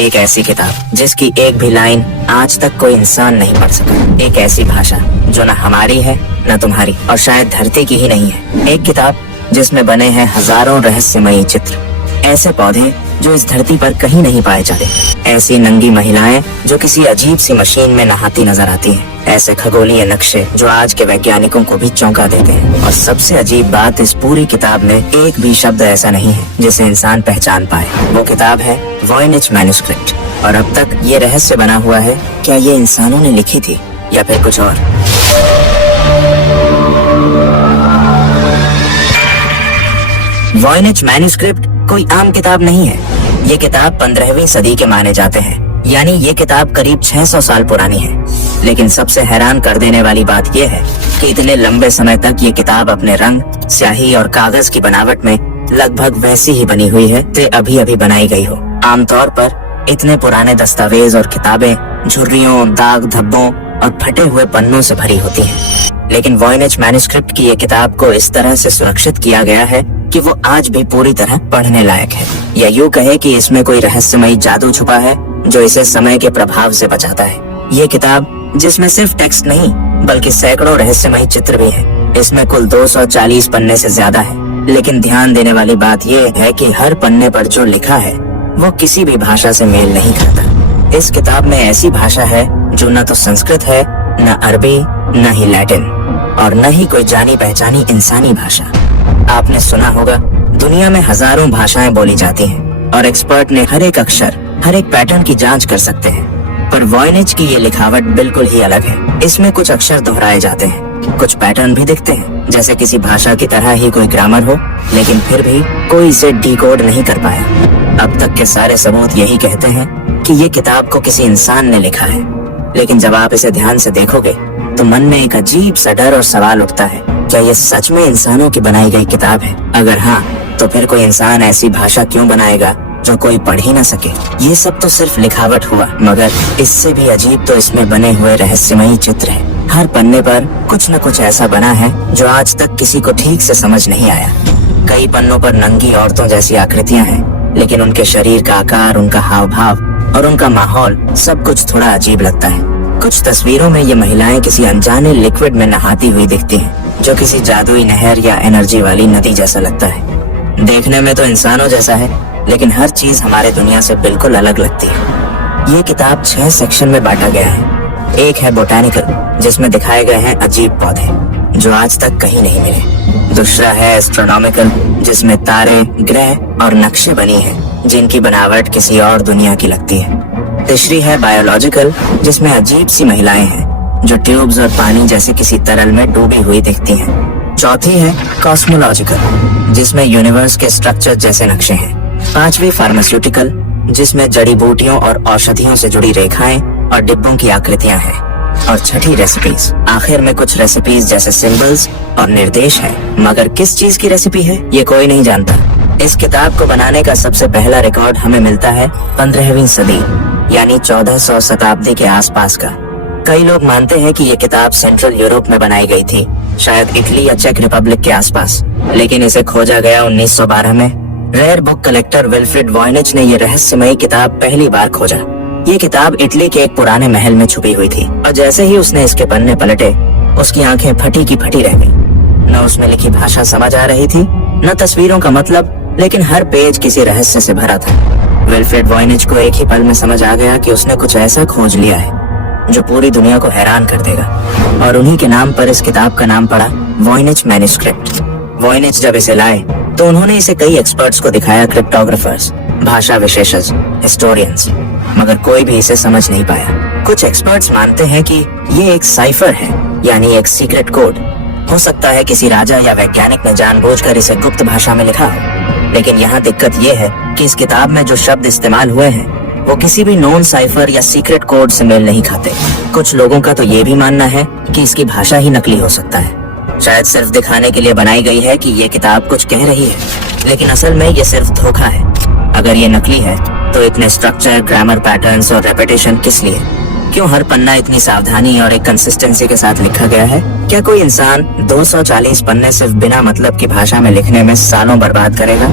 एक ऐसी किताब जिसकी एक भी लाइन आज तक कोई इंसान नहीं पढ़ सका। एक ऐसी भाषा जो न हमारी है न तुम्हारी और शायद धरती की ही नहीं है। एक किताब जिसमें बने हैं हजारों रहस्यमयी चित्र, ऐसे पौधे जो इस धरती पर कहीं नहीं पाए जाते, ऐसी नंगी महिलाएं जो किसी अजीब सी मशीन में नहाती नजर आती हैं, ऐसे खगोलीय नक्शे जो आज के वैज्ञानिकों को भी चौंका देते हैं। और सबसे अजीब बात, इस पूरी किताब में एक भी शब्द ऐसा नहीं है जिसे इंसान पहचान पाए। वो किताब है वॉयनिच मैन्युस्क्रिप्ट। और अब तक ये रहस्य बना हुआ है, क्या ये इंसानों ने लिखी थी या फिर कुछ और। वॉयनिच मैन्युस्क्रिप्ट कोई आम किताब नहीं है। ये किताब 15वीं सदी के माने जाते हैं, यानी ये किताब करीब 600 साल पुरानी है। लेकिन सबसे हैरान कर देने वाली बात यह है कि इतने लंबे समय तक ये किताब अपने रंग, स्याही और कागज की बनावट में लगभग वैसी ही बनी हुई है जैसे अभी अभी बनाई गई हो। आमतौर पर इतने पुराने दस्तावेज और किताबें झुर्रियों, दाग धब्बों और फटे हुए पन्नों से भरी होती हैं। लेकिन वॉयनिच मैन्युस्क्रिप्ट की ये किताब को इस तरह से सुरक्षित किया गया है कि वो आज भी पूरी तरह पढ़ने लायक है। या यूं कहे कि इसमें कोई रहस्यमयी जादू छुपा है जो इसे समय के प्रभाव से बचाता है। ये किताब जिसमें सिर्फ टेक्स्ट नहीं बल्कि सैकड़ों रहस्यमयी चित्र भी हैं। इसमें कुल 240 पन्ने से ज्यादा है। लेकिन ध्यान देने वाली बात यह है कि हर पन्ने पर जो लिखा है वो किसी भी भाषा से मेल नहीं खाता। इस किताब में ऐसी भाषा है जो न तो संस्कृत है, न अरबी, न ही लैटिन और न ही कोई जानी पहचानी इंसानी भाषा। आपने सुना होगा दुनिया में हजारों भाषाएं बोली जाती हैं और एक्सपर्ट ने हर एक अक्षर, हर एक पैटर्न की जांच कर सकते हैं। पर वॉयनिच की ये लिखावट बिल्कुल ही अलग है। इसमें कुछ अक्षर दोहराए जाते हैं, कुछ पैटर्न भी दिखते हैं जैसे किसी भाषा की तरह ही कोई ग्रामर हो, लेकिन फिर भी कोई इसे डिकोड नहीं कर पाया। अब तक के सारे सबूत यही कहते हैं कि ये किताब को किसी इंसान ने लिखा है। लेकिन जब आप इसे ध्यान से देखोगे तो मन में एक अजीब सा डर और सवाल उठता है, क्या ये सच में इंसानों की बनाई गई किताब है? अगर हाँ, तो फिर कोई इंसान ऐसी भाषा क्यों बनाएगा जो कोई पढ़ ही ना सके? ये सब तो सिर्फ लिखावट हुआ, मगर इससे भी अजीब तो इसमें बने हुए रहस्यमयी चित्र है। हर पन्ने पर कुछ न कुछ ऐसा बना है जो आज तक किसी को ठीक से समझ नहीं आया। कई पन्नों पर नंगी औरतों जैसी आकृतियां हैं, लेकिन उनके शरीर का आकार, उनका हाव भाव और उनका माहौल सब कुछ थोड़ा अजीब लगता है। कुछ तस्वीरों में ये महिलाएं किसी अनजाने लिक्विड में नहाती हुई दिखती हैं, जो किसी जादुई नहर या एनर्जी वाली नदी जैसा लगता है। देखने में तो इंसानों जैसा है, लेकिन हर चीज हमारे दुनिया से बिल्कुल अलग लगती है। ये किताब 6 सेक्शन में बांटा गया है। एक है बोटानिकल, जिसमें दिखाए गए हैं अजीब पौधे जो आज तक कहीं नहीं मिले। दूसरा है एस्ट्रोनॉमिकल, जिसमें तारे, ग्रह और नक्शे बनी हैं जिनकी बनावट किसी और दुनिया की लगती है। तीसरी है बायोलॉजिकल, जिसमें अजीब सी महिलाएं हैं जो ट्यूब्स और पानी जैसे किसी तरल में डूबी हुई दिखती हैं। चौथी है कॉस्मोलॉजिकल, जिसमें यूनिवर्स के स्ट्रक्चर जैसे नक्शे हैं। पांचवी फार्मास्यूटिकल, जिसमें जड़ी बूटियों और औषधियों से जुड़ी रेखाएं और डिब्बों की आकृतियां हैं। और छठी रेसिपीज। आखिर में कुछ रेसिपीज जैसे सिंबल्स और निर्देश हैं, मगर किस चीज की रेसिपी है ये कोई नहीं जानता। इस किताब को बनाने का सबसे पहला रिकॉर्ड हमें मिलता है 15वीं सदी यानी 1400 शताब्दी के आसपास का। कई लोग मानते हैं कि ये किताब सेंट्रल यूरोप में बनाई गई थी, शायद इटली या चेक रिपब्लिक के आसपास, लेकिन इसे खोजा गया 1912 में। Rare book collector Wilfred Voynich ने ये रहस्यमयी किताब पहली बार खोजा। ये किताब इटली के एक पुराने महल में छुपी हुई थी और जैसे ही उसने इसके पन्ने पलटे, उसकी आंखें फटी की फटी रह गई। न उसमें लिखी भाषा समझ आ रही थी, न तस्वीरों का मतलब, लेकिन हर पेज किसी रहस्य से भरा था। विल्फ्रेड वॉयनिच को एक ही पल में समझ आ गया कि उसने कुछ ऐसा खोज लिया है जो पूरी दुनिया को हैरान कर देगा। और उन्हीं के नाम पर इस किताब का नाम पड़ा वॉयनिच मैन्युस्क्रिप्ट। वॉयनिच जब इसे लाए तो उन्होंने इसे कई एक्सपर्ट्स को दिखाया, क्रिप्टोग्राफर्स, भाषा विशेषज्ञ, हिस्टोरियंस, मगर कोई भी इसे समझ नहीं पाया। कुछ एक्सपर्ट्स मानते हैं कि ये एक साइफर है, यानी एक सीक्रेट कोड। हो सकता है किसी राजा या वैज्ञानिक ने जानबूझकर इसे गुप्त भाषा में लिखा हो। लेकिन यहाँ दिक्कत ये है कि इस किताब में जो शब्द इस्तेमाल हुए हैं वो किसी भी नॉन साइफर या सीक्रेट कोड से मेल नहीं खाते। कुछ लोगों का तो ये भी मानना है कि इसकी भाषा ही नकली हो सकता है, शायद सिर्फ दिखाने के लिए बनाई गई है कि ये किताब कुछ कह रही है, लेकिन असल में ये सिर्फ धोखा है। अगर ये नकली है तो इतने स्ट्रक्चर, ग्रामर पैटर्न्स और रेपिटेशन किस लिए? क्यों हर पन्ना इतनी सावधानी और एक कंसिस्टेंसी के साथ लिखा गया है? क्या कोई इंसान 240 पन्ने सिर्फ बिना मतलब की भाषा में लिखने में सालों बर्बाद करेगा?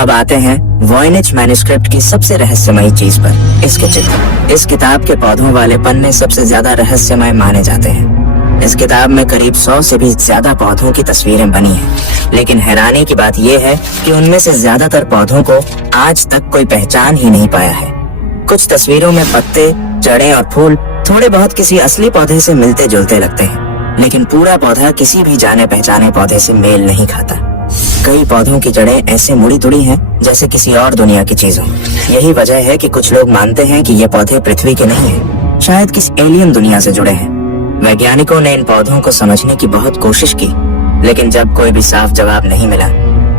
अब आते हैं वॉयनिच मैन्युस्क्रिप्ट की सबसे रहस्यमयी चीज पर, इसके चित्र। इस किताब के पौधों वाले पन्ने सबसे ज्यादा रहस्यमय माने जाते हैं। इस किताब में करीब 100 से भी ज्यादा पौधों की तस्वीरें बनी हैं, लेकिन हैरानी की बात यह है कि उनमें से ज्यादातर पौधों को आज तक कोई पहचान ही नहीं पाया है। कुछ तस्वीरों में पत्ते, जड़ें और फूल थोड़े बहुत किसी असली पौधे से मिलते जुलते लगते हैं, लेकिन पूरा पौधा किसी भी जाने पहचाने पौधे से मेल नहीं खाता। कई पौधों की जड़ें ऐसे मुड़ी तुड़ी हैं जैसे किसी और दुनिया की चीज हो। यही वजह है कि कुछ लोग मानते हैं कि ये पौधे पृथ्वी के नहीं हैं, शायद किसी एलियन दुनिया से जुड़े हैं। वैज्ञानिकों ने इन पौधों को समझने की बहुत कोशिश की, लेकिन जब कोई भी साफ जवाब नहीं मिला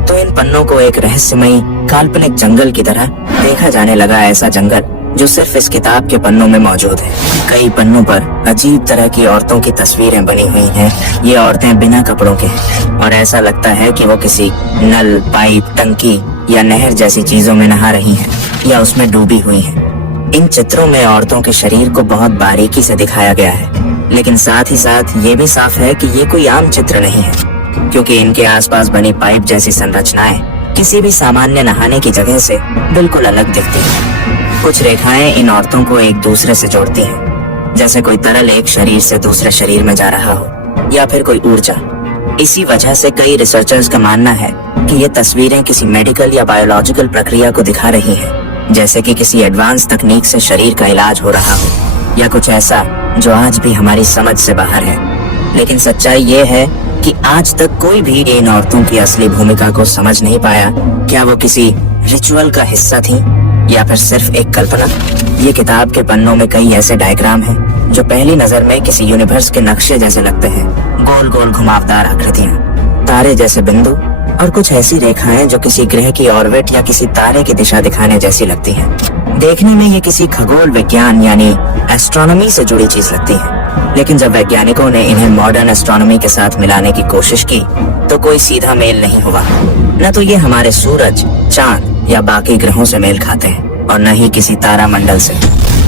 तो इन पन्नों को एक रहस्यमयी काल्पनिक जंगल की तरह देखा जाने लगा, ऐसा जंगल जो सिर्फ इस किताब के पन्नों में मौजूद है। कई पन्नों पर अजीब तरह की औरतों की तस्वीरें बनी हुई हैं। ये औरतें बिना कपड़ों के हैं और ऐसा लगता है कि वो किसी नल, पाइप, टंकी या नहर जैसी चीजों में नहा रही हैं या उसमें डूबी हुई हैं। इन चित्रों में औरतों के शरीर को बहुत बारीकी से दिखाया गया है, लेकिन साथ ही साथ ये भी साफ है कि ये कोई आम चित्र नहीं है, क्योंकि इनके आसपास बनी पाइप जैसी संरचनाएं किसी भी सामान्य नहाने की जगह से बिल्कुल अलग दिखती हैं। कुछ रेखाएं इन औरतों को एक दूसरे से जोड़ती हैं, जैसे कोई तरल एक शरीर से दूसरे शरीर में जा रहा हो या फिर कोई ऊर्जा। इसी वजह से कई रिसर्चर्स का मानना है कि ये तस्वीरें किसी मेडिकल या बायोलॉजिकल प्रक्रिया को दिखा रही हैं, जैसे कि किसी एडवांस तकनीक से शरीर का इलाज हो रहा हो या कुछ ऐसा जो आज भी हमारी समझ से बाहर है। लेकिन सच्चाई ये है कि आज तक कोई भी इन औरतों की असली भूमिका को समझ नहीं पाया। क्या वो किसी रिचुअल का हिस्सा थी या फिर सिर्फ एक कल्पना? ये किताब के पन्नों में कई ऐसे डायग्राम हैं जो पहली नजर में किसी यूनिवर्स के नक्शे जैसे लगते हैं। गोल गोल घुमावदार आकृतियां, तारे जैसे बिंदु और कुछ ऐसी रेखाएं जो किसी ग्रह की ऑर्बिट या किसी तारे की दिशा दिखाने जैसी लगती हैं। देखने में ये किसी खगोल विज्ञान यानी एस्ट्रोनॉमी से जुड़ी चीज लगती है, लेकिन जब वैज्ञानिकों ने इन्हें मॉडर्न एस्ट्रोनॉमी के साथ मिलाने की कोशिश की तो कोई सीधा मेल नहीं हुआ। न तो ये हमारे सूरज, चांद या बाकी ग्रहों से मेल खाते हैं और न ही किसी तारामंडल से।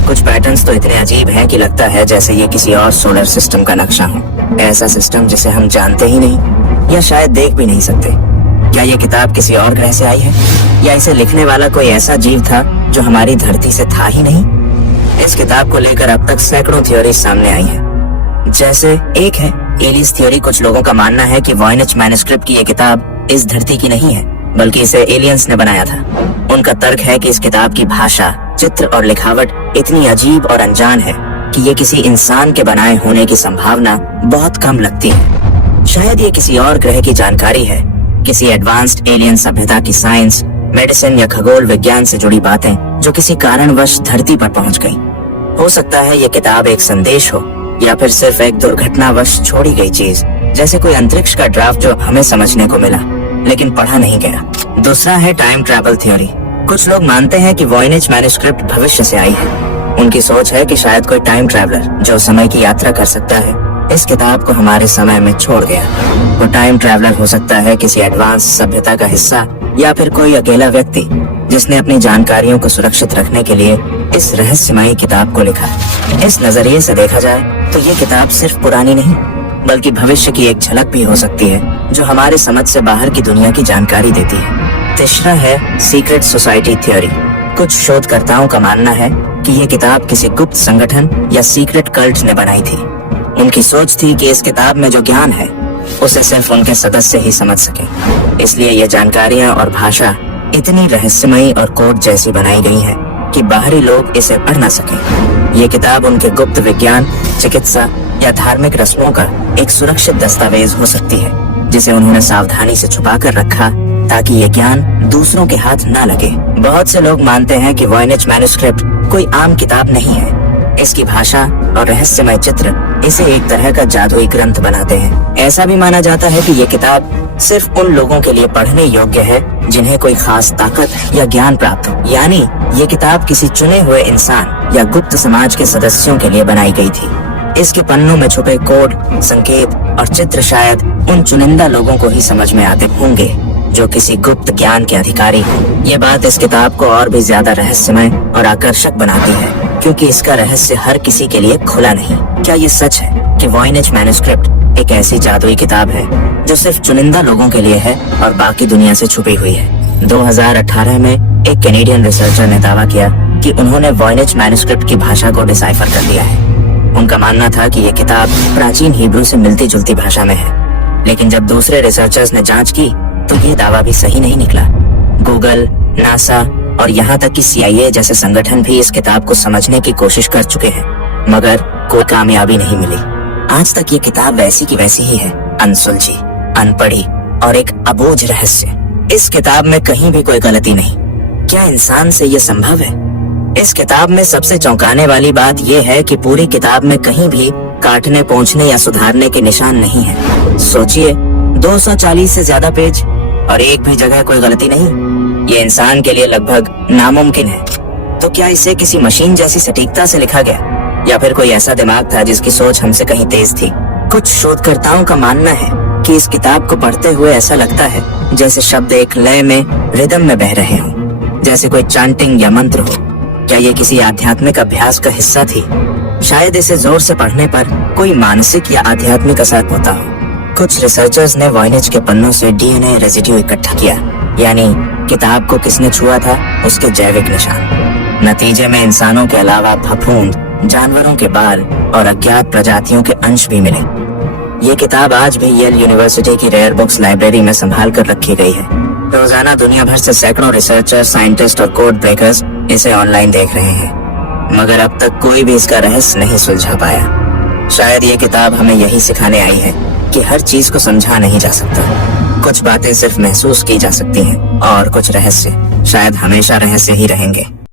कुछ पैटर्न्स तो इतने अजीब हैं कि लगता है जैसे ये किसी और सोलर सिस्टम का नक्शा हो, ऐसा सिस्टम जिसे हम जानते ही नहीं या शायद देख भी नहीं सकते। क्या ये किताब किसी और ग्रह से आई है या इसे लिखने वाला कोई ऐसा जीव था जो हमारी धरती से था ही नहीं? इस किताब को लेकर अब तक सैकड़ों थ्योरी सामने आई हैं। जैसे एक है एलिस थ्योरी। कुछ लोगों का मानना है कि वॉयनिच मैन्युस्क्रिप्ट की ये किताब इस धरती की नहीं है, बल्कि इसे एलियंस ने बनाया था। उनका तर्क है कि इस किताब की भाषा, चित्र और लिखावट इतनी अजीब और अनजान है कि ये किसी इंसान के बनाए होने की संभावना बहुत कम लगती है। शायद ये किसी और ग्रह की जानकारी है, किसी एडवांस्ड एलियन सभ्यता की साइंस, मेडिसिन या खगोल विज्ञान से जुड़ी बातें जो किसी कारणवश धरती पर पहुंच गई। हो सकता है ये किताब एक संदेश हो या फिर सिर्फ एक दुर्घटनावश छोड़ी गई चीज, जैसे कोई अंतरिक्ष का ड्राफ्ट जो हमें समझने को मिला लेकिन पढ़ा नहीं गया। दूसरा है टाइम ट्रैवल थ्योरी। कुछ लोग मानते हैं कि वॉयनिच मैन्युस्क्रिप्ट भविष्य से आई है। उनकी सोच है कि शायद कोई टाइम ट्रैवलर जो समय की यात्रा कर सकता है इस किताब को हमारे समय में छोड़ गया। वो टाइम ट्रैवलर हो सकता है किसी एडवांस सभ्यता का हिस्सा या फिर कोई अकेला व्यक्ति जिसने अपनी जानकारियों को सुरक्षित रखने के लिए इस रहस्यमयी किताब को लिखा। इस नजरिए से देखा जाए तो ये किताब सिर्फ पुरानी नहीं बल्कि भविष्य की एक झलक भी हो सकती है जो हमारे समझ से बाहर की दुनिया की जानकारी देती है। तीसरा है सीक्रेट सोसाइटी थ्योरी। कुछ शोधकर्ताओं का मानना है कि ये किताब किसी गुप्त संगठन या सीक्रेट कल्ट ने बनाई थी। उनकी सोच थी कि इस किताब में जो ज्ञान है उसे सिर्फ उनके सदस्य ही समझ सके, इसलिए ये जानकारियां और भाषा इतनी रहस्यमयी और कोड जैसी बनाई गई है कि बाहरी लोग इसे पढ़ न सके। ये किताब उनके गुप्त विज्ञान, चिकित्सा या धार्मिक रस्मों का एक सुरक्षित दस्तावेज हो सकती है जिसे उन्होंने सावधानी से छुपा कर रखा ताकि ये ज्ञान दूसरों के हाथ न लगे। बहुत से लोग मानते हैं कि वॉयनिच मैन्युस्क्रिप्ट कोई आम किताब नहीं है। इसकी भाषा और रहस्यमय चित्र इसे एक तरह का जादुई ग्रंथ बनाते हैं। ऐसा भी माना जाता है कि ये किताब सिर्फ उन लोगों के लिए पढ़ने योग्य है जिन्हें कोई खास ताकत या ज्ञान प्राप्त हो, यानी ये किताब किसी चुने हुए इंसान या गुप्त समाज के सदस्यों के लिए बनाई गई थी। इसके पन्नों में छुपे कोड, संकेत और चित्र शायद उन चुनिंदा लोगों को ही समझ में आते होंगे जो किसी गुप्त ज्ञान के अधिकारी हो। ये बात इस किताब को और भी ज्यादा रहस्यमय और आकर्षक बनाती है क्योंकि इसका रहस्य हर किसी के लिए खुला नहीं। क्या ये सच है कि वॉयनिच मैन्युस्क्रिप्ट एक ऐसी जादुई किताब है जो सिर्फ चुनिंदा लोगों के लिए है और बाकी दुनिया से छुपी हुई है? 2018 में एक कैनेडियन रिसर्चर ने दावा किया कि उन्होंने वॉयनिच मैन्युस्क्रिप्ट की भाषा को डिसाइफर कर लिया है। उनका मानना था कि यह किताब प्राचीन हिब्रू से मिलती जुलती भाषा में है, लेकिन जब दूसरे रिसर्चर्स ने जांच की तो ये दावा भी सही नहीं निकला। गूगल, नासा और यहाँ तक कि CIA जैसे संगठन भी इस किताब को समझने की कोशिश कर चुके हैं, मगर कोई कामयाबी नहीं मिली। आज तक ये किताब वैसी की वैसी ही है, अनसुलझी, अनपढ़ी और एक अबूझ रहस्य। इस किताब में कहीं भी कोई गलती नहीं। क्या इंसान से ये संभव है? इस किताब में सबसे चौंकाने वाली बात यह है कि पूरी किताब में कहीं भी काटने, पोंछने या सुधारने के निशान नहीं है। सोचिए, 240 से ज्यादा पेज और एक भी जगह कोई गलती नहीं। ये इंसान के लिए लगभग नामुमकिन है। तो क्या इसे किसी मशीन जैसी सटीकता से लिखा गया, या फिर कोई ऐसा दिमाग था जिसकी सोच हमसे कहीं तेज थी? कुछ शोधकर्ताओं का मानना है कि इस किताब को पढ़ते हुए ऐसा लगता है जैसे शब्द एक लय में, रिदम में बह रहे हों, जैसे कोई चांटिंग या मंत्र हो। क्या ये किसी आध्यात्मिक अभ्यास का हिस्सा थी? शायद इसे जोर से पढ़ने पर कोई मानसिक या आध्यात्मिक असर होता हो। कुछ रिसर्चर्स ने वॉयनिच के पन्नों से DNA रेजिड्यू इकट्ठा किया, यानी किताब को किसने छुआ था उसके जैविक निशान। नतीजे में इंसानों के अलावा फफूंद, जानवरों के बाल और अज्ञात प्रजातियों के अंश भी मिले। ये किताब आज भी येल यूनिवर्सिटी की रेयर बुक्स लाइब्रेरी में संभाल कर रखी गई है। रोजाना दुनिया भर से सैकड़ों रिसर्चर, साइंटिस्ट और कोड ब्रेकर्स इसे ऑनलाइन देख रहे हैं, मगर अब तक कोई भी इसका रहस्य नहीं सुलझा पाया। शायद ये किताब हमें यही सिखाने आई है कि हर चीज को समझा नहीं जा सकता। कुछ बातें सिर्फ महसूस की जा सकती हैं और कुछ रहस्य शायद हमेशा रहस्य ही रहेंगे।